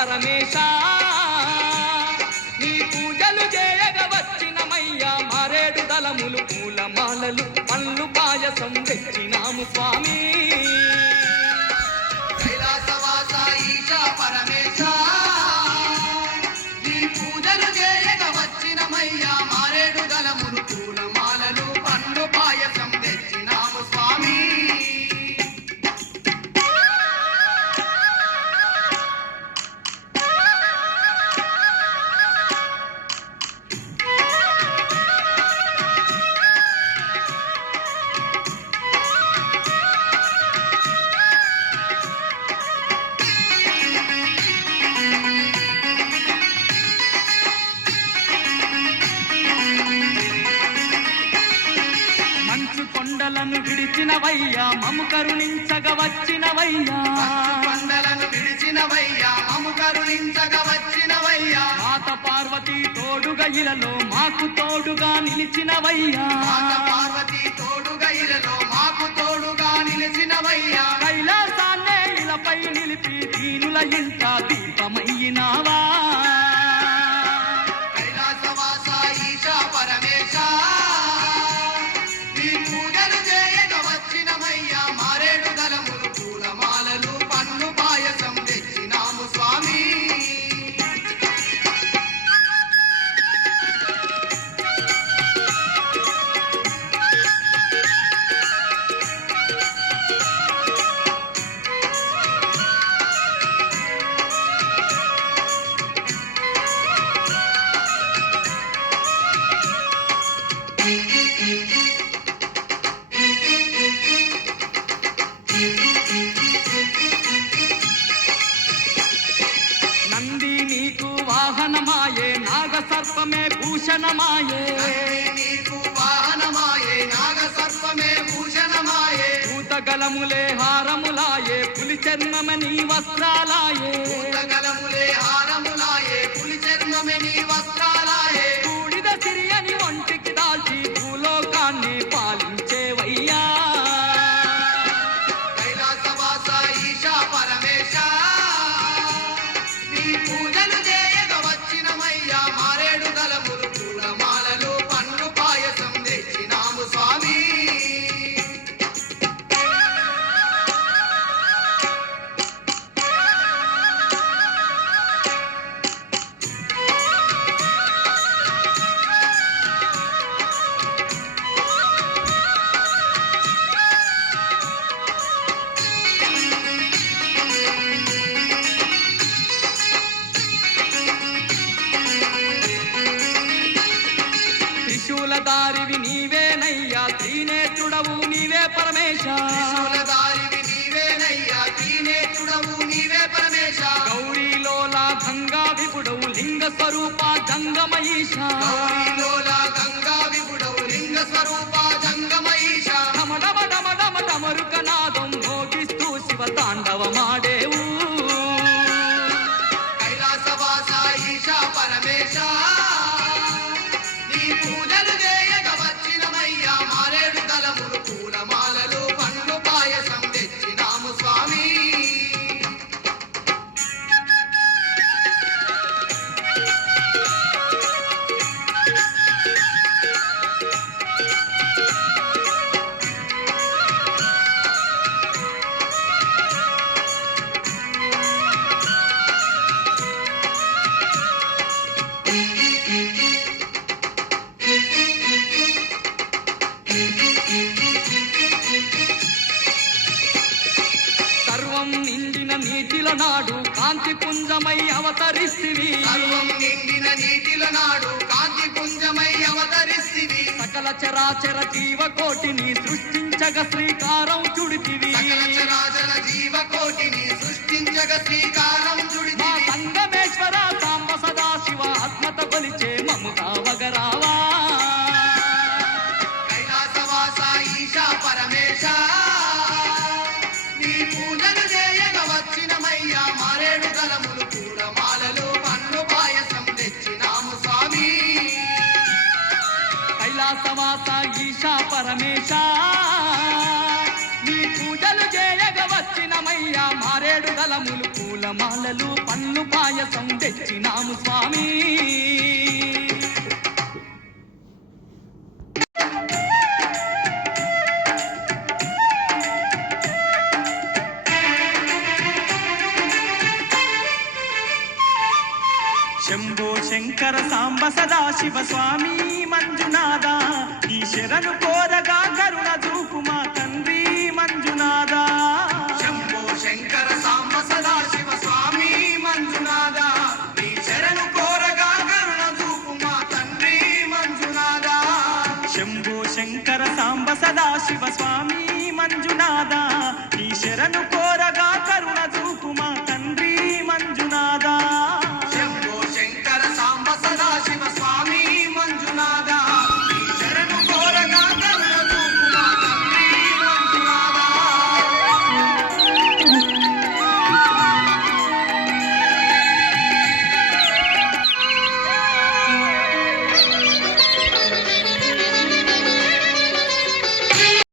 పరమేశ నీ పూజలు చేయగ వచ్చినమయ్యా మారేడు దళములు పూల మాలలు పళ్ళు పాయసం తెచ్చినాము స్వామీ. విడిచినవయ్యా మము కరుణించగ వచ్చినవయ్యా. కొండలను విడిచినవయ్యా మము కరుణించక వచ్చినవయ్యా. మాత పార్వతి తోడుగా ఇలలో మాకు తోడుగా నిలిచినవయ్యా. మాత పార్వతి తోడుగా ఇలలో మాకు తోడుగా నిలిచినవయ్యా. కైలాసాన్నే ఇలపై నిలిపి దీనుల ఇంట దీపమయ్యినావా? నంది నీకు వాహనమాయే నాగ సర్పమే భూషణమాయే నీకు వాహనమాయే నాగ సర్పమే భూషణమాయే. భూతగలములే హారములాయే పులి చర్మమే నీ వస్త్రాలాయే. పూతగలములే హారములాయే పులి చర్మమే నీ నీ స్వరూప జంగమయీశ డమ డమ డమ డమ డమరుక నాదం మోగిస్తూ శివ తాండవమాడేవు. కైలాసవాస ఈశా పరమేశ నీ పూజలు నీటిల నాడు కాంతి పుంజమై అవతరిస్తివి సర్వం నిండిన నీటిల నాడు కాంతి పుంజమై అవతరిస్తివి సకల చరాచర జీవ కోటిని సృష్టించగ శ్రీకారం చుడితివి. సకల చరాచర జీవకోటిని సృష్టించగ శ్రీకారం మా చుడితివి సంగమేశ్వర సాంబ సదా శివ ఆత్మత కొలిచే మము కావగరావా కైలాసవాస ఈశా పరమేశ. ఈశా నీ పూజలు చేయగ వచ్చినమయ్యా మారేడు దళములు పూలమాలలు పన్ను పాయసం తెచ్చినాము స్వామి. శంకర సాంబ సదా శివ స్వామి మంజునాథ ఈ శరణు కోరగా కరుణ చూపు మా తండ్రి మంజునాథ.